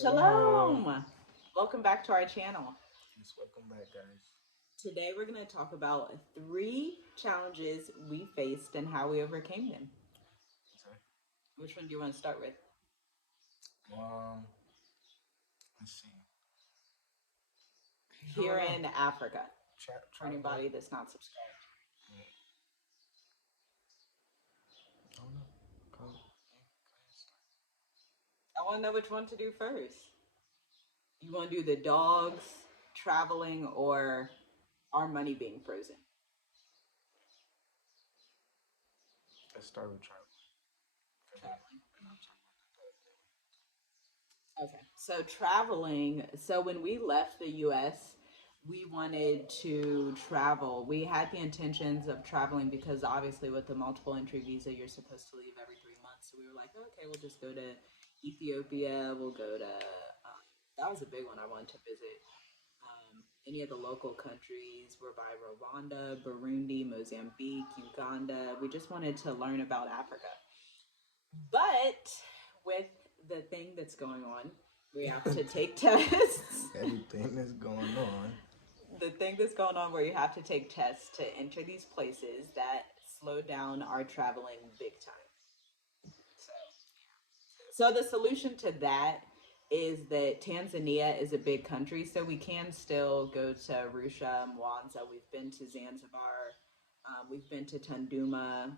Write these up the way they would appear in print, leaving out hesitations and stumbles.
Shalom. Shalom! Welcome back to our channel. Yes, welcome back, guys. Today we're going to talk about 3 challenges we faced and how we overcame them. Okay. Which one do you want to start with? Um, let's see. Here in Africa, for Traveling. anybody that's not subscribed. I don't know. Go. I want to know which one to do first. You want to do the dogs, traveling, or our money being frozen? Let's start with traveling. Traveling. Okay, so traveling. So when we left the US, we wanted to travel. We had the intentions of traveling because obviously, with the multiple entry visa, you're supposed to leave every 3 months. So we were like, okay, we'll just go to Ethiopia. We'll go to, that was a big one I wanted to visit. Any of the local countries were by Rwanda, Burundi, Mozambique, Uganda. We just wanted to learn about Africa. But with the thing that's going on, we have to take tests. Everything that's going on. The thing that's going on where you have to take tests to enter these places that slow down our traveling big time. So the solution to that is that Tanzania is a big country, so we can still go to Arusha, Mwanza. We've been to Zanzibar. We've been to Tunduma.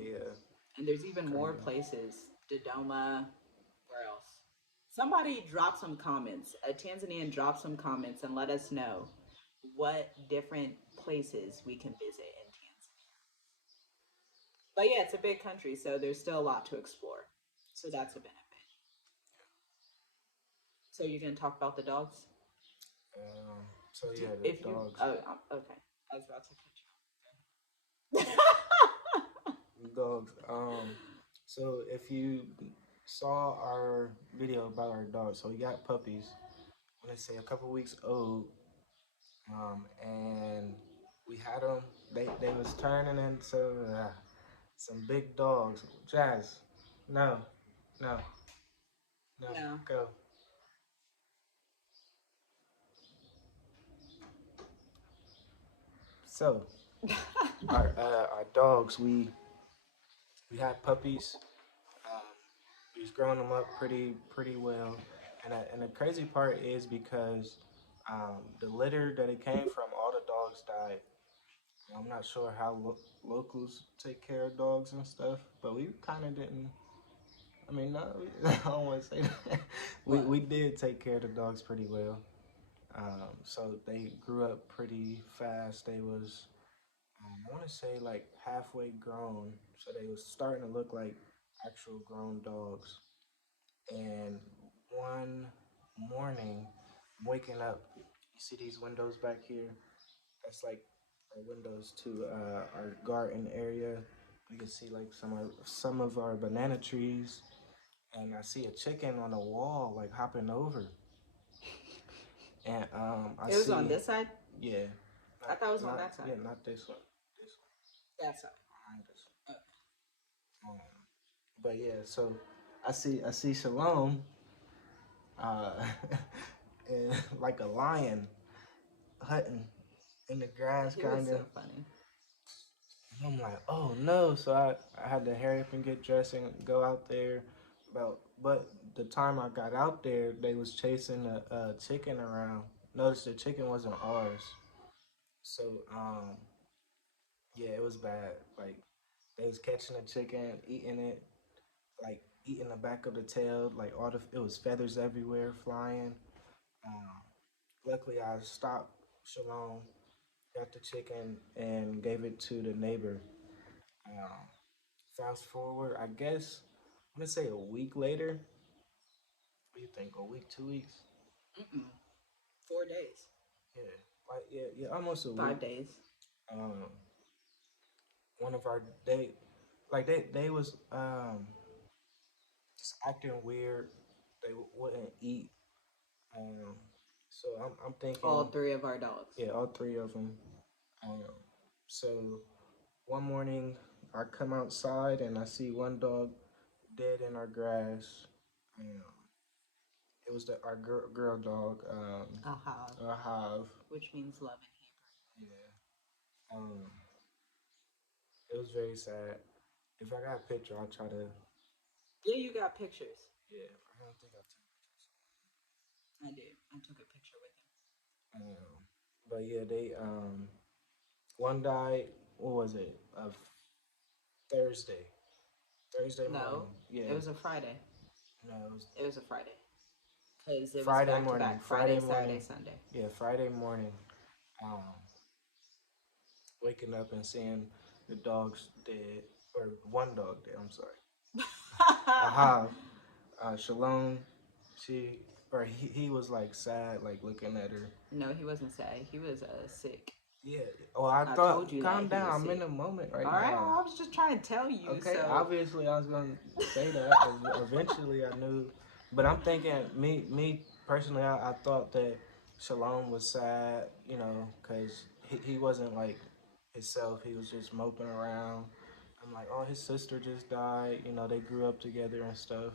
Yeah. And there's even more places. Dodoma. Where else? Somebody drop some comments. A Tanzanian drop some comments and let us know what different places we can visit in Tanzania. But yeah, it's a big country, so there's still a lot to explore. So that's a benefit. So you're gonna talk about the dogs? So yeah, If the you, dogs. okay. I was about to cut The dogs. So if you saw our video about our dogs, so we got puppies. Let's say a couple weeks old. And we had them. They was turning into some big dogs. Jazz, no, no, no, you. No. go. So our dogs, we had puppies. Um, we was growing them up pretty well, and the crazy part is because the litter that it came from, all the dogs died. I'm not sure how locals take care of dogs and stuff, but we kind of didn't. I mean, no, I don't want to say that. We did take care of the dogs pretty well. So they grew up pretty fast. They was, I want to say, like halfway grown. So they was starting to look like actual grown dogs. And one morning, I'm waking up. You see these windows back here? That's like our windows to our garden area. We can see like some of our banana trees, and I see a chicken on the wall like hopping over, and I It was on see, this side? yeah, I thought it was on not that side. yeah, not this one, this That side. one, behind us. But yeah, so I see Shalom, uh, and like a lion hunting in the grass, He was kind so of. funny. I'm like, oh no! So I had to hurry up and get dressed and go out there. But the time I got out there, they was chasing a chicken around. Noticed the chicken wasn't ours. So yeah, it was bad. Like they was catching the chicken, eating it, like eating the back of the tail, like it was feathers everywhere flying. Um, Luckily, I stopped Shalom, got the chicken, and gave it to the neighbor. Um, Fast forward, I guess I'm gonna say a week later. What do you think? A week, 2 weeks? Mm-mm. 4 days. Yeah, yeah, almost a week. 5 days. Um, one of our like they was just acting weird. They wouldn't eat. Um, so I'm All thinking, 3 of our dogs. yeah, all three of them. Um, so one morning I come outside and I see one dog dead in our grass. Um, It was our girl dog, Aha, Hav. which means love in Yeah. Um, it was very sad. If I got a picture, I'll try to. Hebrew. Yeah, you got pictures. Yeah, I don't think I took I did. I took a picture with But yeah, they one died. What was it? Thursday. Thursday him. morning. No, Yeah. it was a Friday. No, it was It was a Friday because it was Friday back to morning. back Friday, Friday Saturday, morning. Sunday. Yeah, Friday morning. Um, waking up and seeing the dogs dead, or one dog dead. I'm sorry. Aha. Shalom. She or he was like sad, like looking at her. No, he wasn't sad. He was sick. Yeah. Oh, I I thought. told you that Calm he down. was I'm in sick. the moment right All right, now. I was just trying to tell you. Okay. So Obviously, I was gonna say that. Eventually, I knew. But I'm thinking, me personally, I thought that Shalom was sad. You know, because he wasn't like himself. He was just moping around. I'm like, oh, his sister just died. You know, they grew up together and stuff.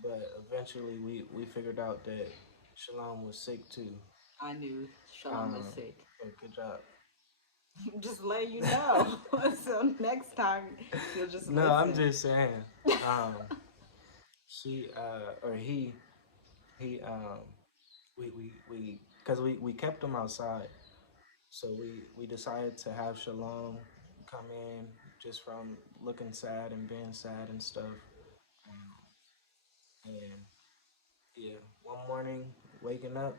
But eventually, we figured out that Shalom was sick too. I knew Shalom was Um, sick. good job. Just let you know. So next time you'll just No, I'm listen. just saying. Um, she or he we because we kept him outside, so we decided to have Shalom come in just from looking sad and being sad and stuff. And yeah, one morning waking up.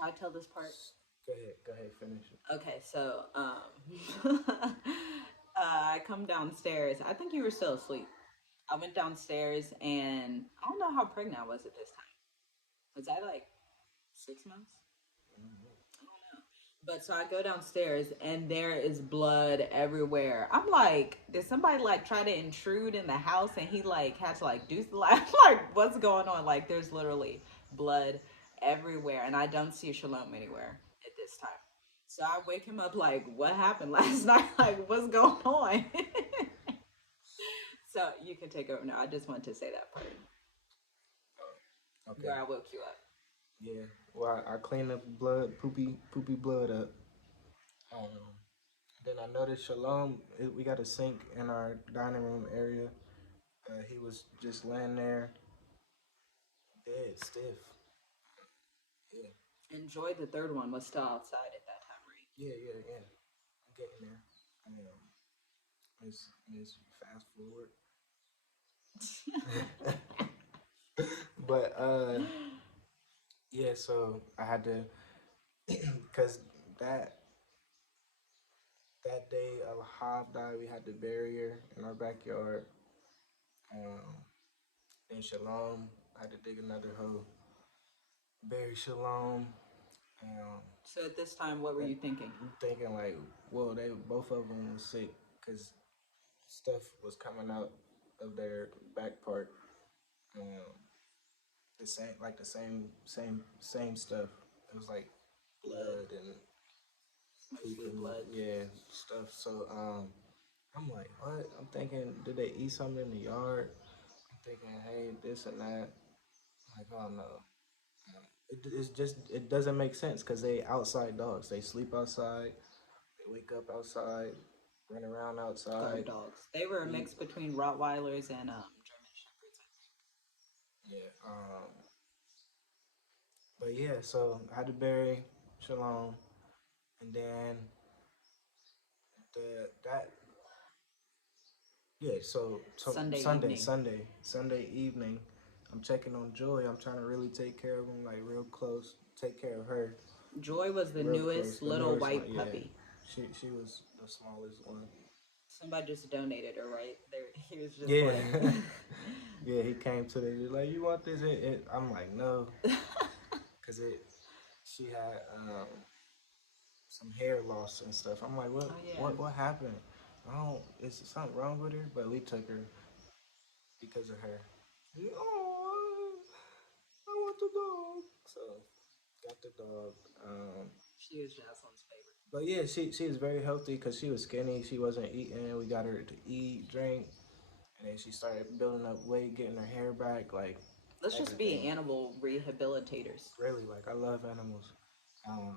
Can I tell this part? Go ahead, finish it. Okay, so I come downstairs. I think you were still asleep. I went downstairs and I don't know how pregnant I was at this time. Was I like 6 months? I don't know. But so I go downstairs and there is blood everywhere. I'm like, did somebody like try to intrude in the house and he like had to like do like what's going on? Like there's literally blood everywhere and I don't see Shalom anywhere at this time. So I wake him up like, what happened last night? Like, what's going on? So you can take over now. I just want to say that part Okay. where I woke you up. Yeah. Well, I cleaned up poopy blood up. Um, then I noticed Shalom. We got a sink in our dining room area. He was just laying there, dead, stiff. Yeah. Enjoy the third one was still outside at that time, right? Yeah. I'm getting there. Let's fast forward. But yeah. So I had to, cause that that day a Hob died. We had to bury her in our backyard. Um, then Shalom, I had to dig another hole, bury Shalom. Um, So at this time, what were you thinking? I'm thinking like, well, they both of them was sick because stuff was coming out of their back part. Um, the same, like the same stuff. It was like blood and poop Mostly and blood. yeah stuff. So I'm like, what? I'm thinking, did they eat something in the yard? I'm thinking, hey, this and that. I'm like, oh no. It's just it doesn't make sense because they outside dogs. They sleep outside. They wake up outside, run around Guard outside. dogs. They were a Eat. mix between Rottweilers and German Shepherds. Yeah. But yeah, so I had to bury Shalom, and then that yeah. So Sunday evening. Sunday evening. I'm checking on Joy. I'm trying to really take care of him, like real close. Take care of her Joy was the real close. newest The little newest one, white yeah. puppy. She was the smallest one. Somebody just donated her, right? There, he was just Yeah. like, Yeah, he came to me like, you want this? I'm like, no, cause she had some hair loss and stuff. I'm like, oh yeah. what happened? I don't. Is something wrong with her? But we took her because of her. Oh, I want the dog. So got the dog. She was Jocelyn's favorite. But yeah, she was very healthy because she was skinny. She wasn't eating. We got her to eat, drink, and then she started building up weight, getting her hair back. Like Let's just be everything. animal rehabilitators. Really, like I love animals. Um,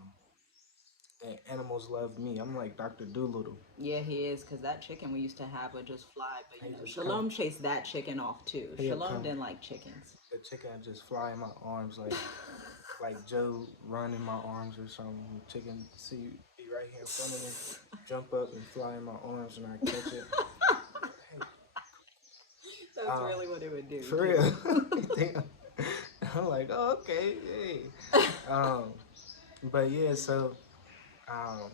and animals love me. I'm like Dr. Doolittle. Yeah, he is, because that chicken we used to have would just fly. But, He just come, Shalom chased that chicken off, too. he'd Shalom come. didn't like chickens. The chicken would just fly in my arms like Joe run in my arms or something. Chicken see be right here in front of me, jump up and fly in my arms, and I catch it. Hey, That's really what it would do, for too. real. I'm like, oh, okay, hey. Um, but yeah, so um,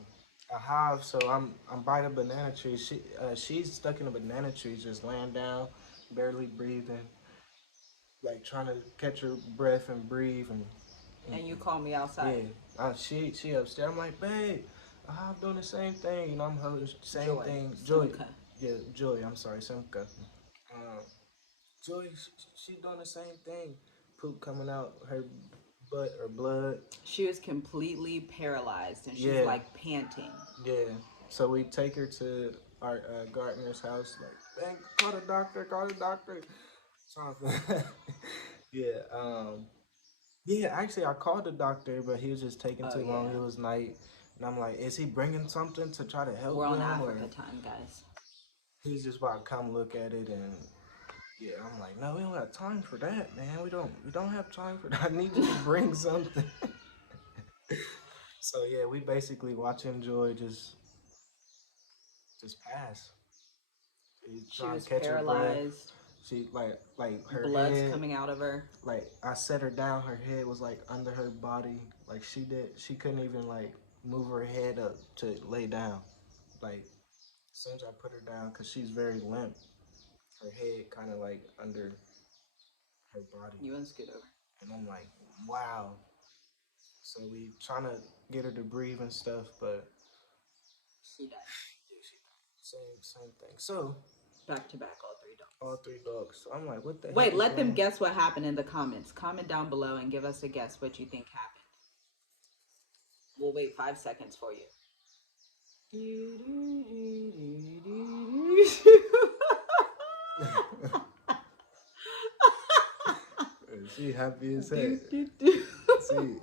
a hive. So I'm by the banana tree. She's stuck in a banana tree, just laying down, barely breathing, like trying to catch her breath and breathe and And you call me outside. yeah. She upstairs. I'm like, babe, I'm doing the same thing. You know, I'm holding the same Joy. thing. Joy, Simka. yeah, Joy. I'm sorry, Simka. Um, Joy, she doing the same thing. Poop coming out her butt or blood. She was completely paralyzed, and she's Yeah, like panting. yeah. So we take her to our gardener's house. Like, man, call the doctor. Call the doctor. Something. yeah. Yeah, actually, I called the doctor, but he was just taking Oh, too long. It yeah. was night, and I'm like, "Is he bringing something to try to help We're on them, or Africa time, guys. he's just about to come look at it?" And yeah, I'm like, "No, we don't have time for that, man. We don't have time for that. I need you to bring something." So yeah, we basically watching Joy just pass. She's She trying was to catch her breath. paralyzed. She like her Blood's head. coming out of her. Like I set her down, her head was like under her body. Like she couldn't even like move her head up to lay down. Like as soon as I put her down, cause she's very limp, her head kind of like under her body, You want to scoot over? and I'm like, wow. So we trying to get her to breathe and stuff, but She died. yeah, same thing. So Back to back, all three all dogs. three dogs. So I'm like, what the heck Wait, is let them going? guess what happened in the comments. Comment down below and give us a guess what you think happened. We'll wait 5 seconds for you. She happy as heck. See. Tell you,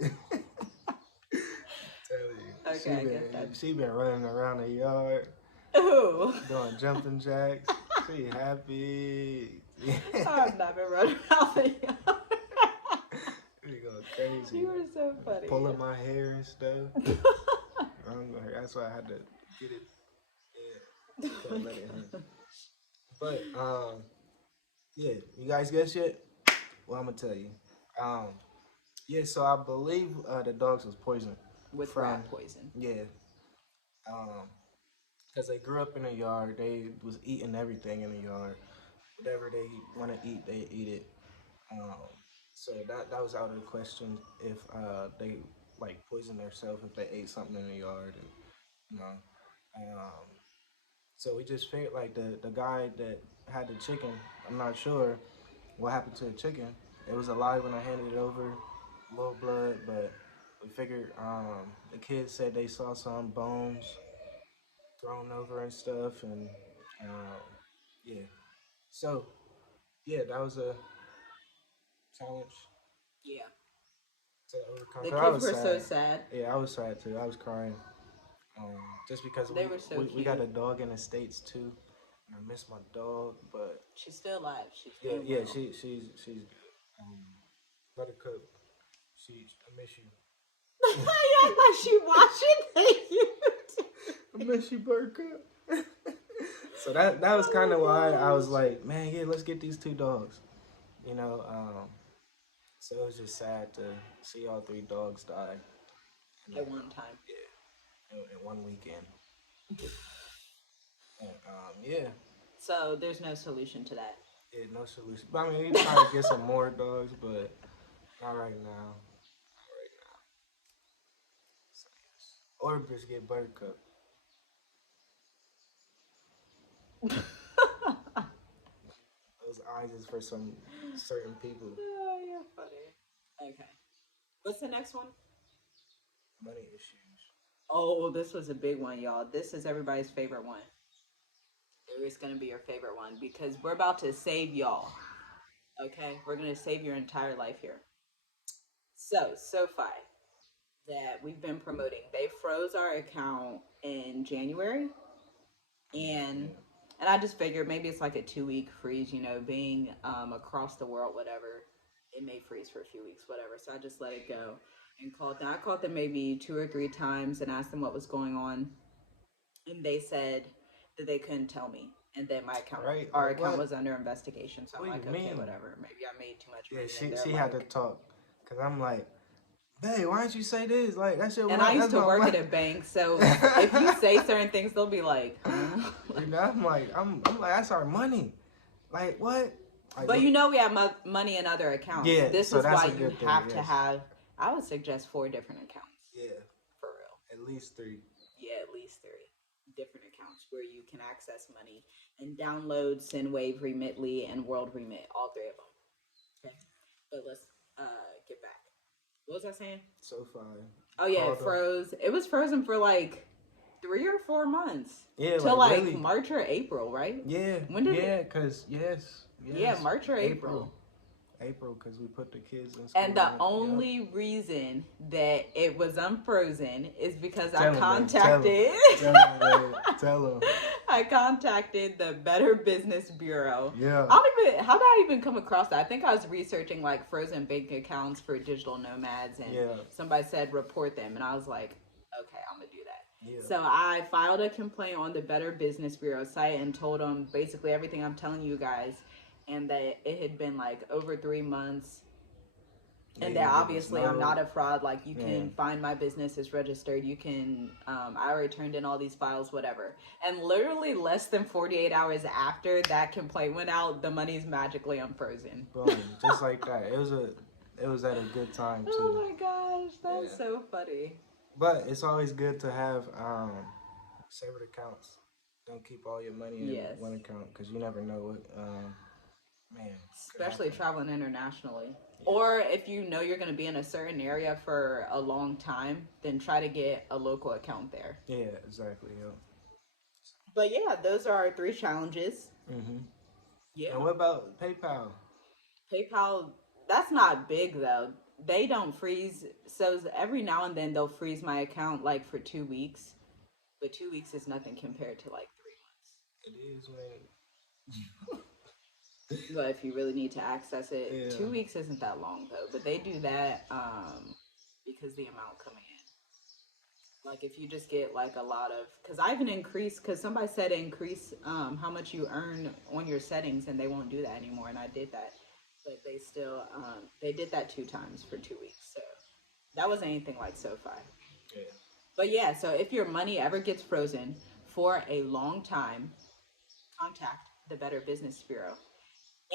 Okay, I get that. she been running around the yard, Oh. doing jumping jacks. She happy. I've never run around the yard. She going crazy. You were so funny. Pulling my hair and stuff. That's why I had to get it. Yeah, couldn't let it hang. But yeah, you guys guess yet? Well, I'm gonna tell you. Um, yeah, so I believe the dogs was poisoned With from rat poison. yeah. Because they grew up in a yard, they was eating everything in the yard. Whatever they want to eat, they eat it. Um, so that was out of the question if they like poison themselves if they ate something in the yard, and you know. Um, so we just figured like the guy that had the chicken. I'm not sure what happened to the chicken. It was alive when I handed it over, little blood, but we figured the kids said they saw some bones thrown over and stuff, and um, yeah. So yeah, that was a challenge Yeah. to overcome. The 'Cause I kids was were so sad. sad. Yeah, I was sad too. I was crying. Just because They were so we got a cute. dog in the States too. And I miss my dog, but She's still alive. She's yeah, doing yeah, well. she's good. Buttercup, I miss you. I act like she watching you. I miss you, Buttercup. So that was kind of why I was like, man, yeah, let's get these two dogs. You know, so it was just sad to see all three dogs die. At one time. Yeah, in one weekend. And, yeah, So there's no solution to that. yeah, no solution. But I mean, we try to get some more dogs, but not right now. Not right now. So, yes. Or just get Buttercup. Those eyes is for some certain people. Oh, you're funny. Okay. What's the next one? Money issues. Oh, this was a big one, y'all. This is everybody's favorite one. It's going to be your favorite one because we're about to save y'all. Okay, we're gonna save your entire life here. So, SoFi that we've been promoting, they froze our account in January, and Yeah. I just figured maybe it's like a 2 week freeze. Being across the world, whatever, it may freeze for a few weeks, whatever. So I just let it go and called them. I called them maybe 2 or 3 times and asked them what was going on, and they said that they couldn't tell me, and that Right? our Like account what? was under investigation. So I'm What do you like, okay, mean? whatever. Maybe I made too much Yeah, money, and she they're she had to like, talk, cause I'm like, babe, why don't you say this? Like that's your and I money. used That's to my work money. at a bank, so if you say certain things, they'll be like, huh? You know, I'm like, that's our money. Like what? Like But we have money in other accounts. yeah. This So is that's why a you good thing. have to Yes. have, I would suggest 4 different accounts. Yeah. For real. At least 3. Yeah, at least 3 different accounts where you can access money and download, send, wave, Remitly, and World Remit, all 3 of them. Okay. But let's get back. What was I saying? SoFi. Oh yeah, it Called them. froze. It was frozen for like 3 or 4 months. Yeah, Till like like really. March or April, right? Yeah. When did yeah, it? cause yes. Yeah, March or April. April, because we put the kids in school. And the Yep. only reason that it was unfrozen is because I Tell him, babe. contacted Tell him, babe. Tell him. I contacted the Better Business Bureau. Yeah. How did I even come across that? I think I was researching like frozen bank accounts for digital nomads, and Yeah. somebody said report them, and I was like, okay, I'm gonna do that. Yeah. So I filed a complaint on the Better Business Bureau site and told them basically everything I'm telling you guys, and that it had been like over 3 months, and that obviously I'm not a fraud. Like, you can find my business is registered. You can, I already turned in all these files, whatever. And literally less than 48 hours after that complaint went out, the money's magically unfrozen. Boom, just like that. It was at a good time too. Oh my gosh, that's so funny. But it's always good to have separate accounts. Don't keep all your money in one account, because you never know what man. Especially traveling internationally. Yes. Or if you know you're going to be in a certain area for a long time, then try to get a local account there. Yeah, exactly. Yeah. But yeah, those are our 3 challenges. Mm-hmm. Yeah. And what about PayPal? PayPal, that's not big though. They don't freeze. So every now and then they'll freeze my account like for 2 weeks. But 2 weeks is nothing compared to like 3 months. It is, man. But if you really need to access it, 2 weeks isn't that long though. But they do that because the amount coming in. Like if you just get like a lot of, because I even increased, because somebody said increase how much you earn on your settings, and they won't do that anymore. And I did that, but they still they did that 2 times for 2 weeks. So that wasn't anything like SoFi. Yeah. But yeah, so if your money ever gets frozen for a long time, contact the Better Business Bureau.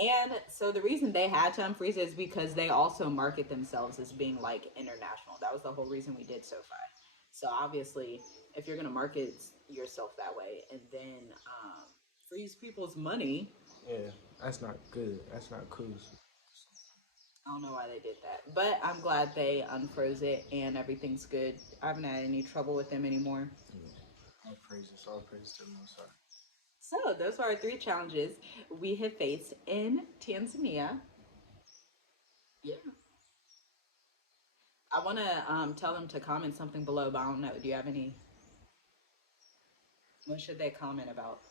And so the reason they had to unfreeze it is because they also market themselves as being like international. That was the whole reason we did SoFi. So obviously, if you're going to market yourself that way and then freeze people's money. Yeah, that's not good. That's not cool. I don't know why they did that. But I'm glad they unfroze it and everything's good. I haven't had any trouble with them anymore. All praises to the Most High. So those are our 3 challenges we have faced in Tanzania. Yeah. I want to tell them to comment something below, but I don't know. Do you have any? What should they comment about?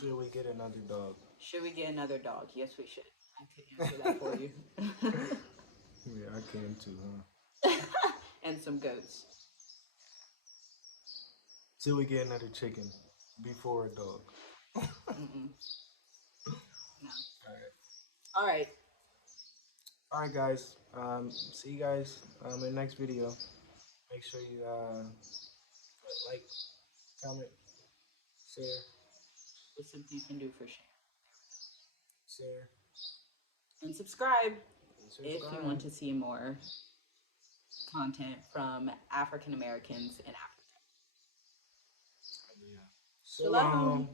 Should we get another dog? Should we get another dog? Yes, we should. I could answer that for you. Yeah, I can too, huh? And some goats. Should we get another chicken before a dog? Mm-mm. No. All right. All right. All right, guys. See you guys in the next video. Make sure you like, comment, share. What's something you can do for Share. And subscribe if you want to see more content from African Americans in Africa. Yeah. Shalom.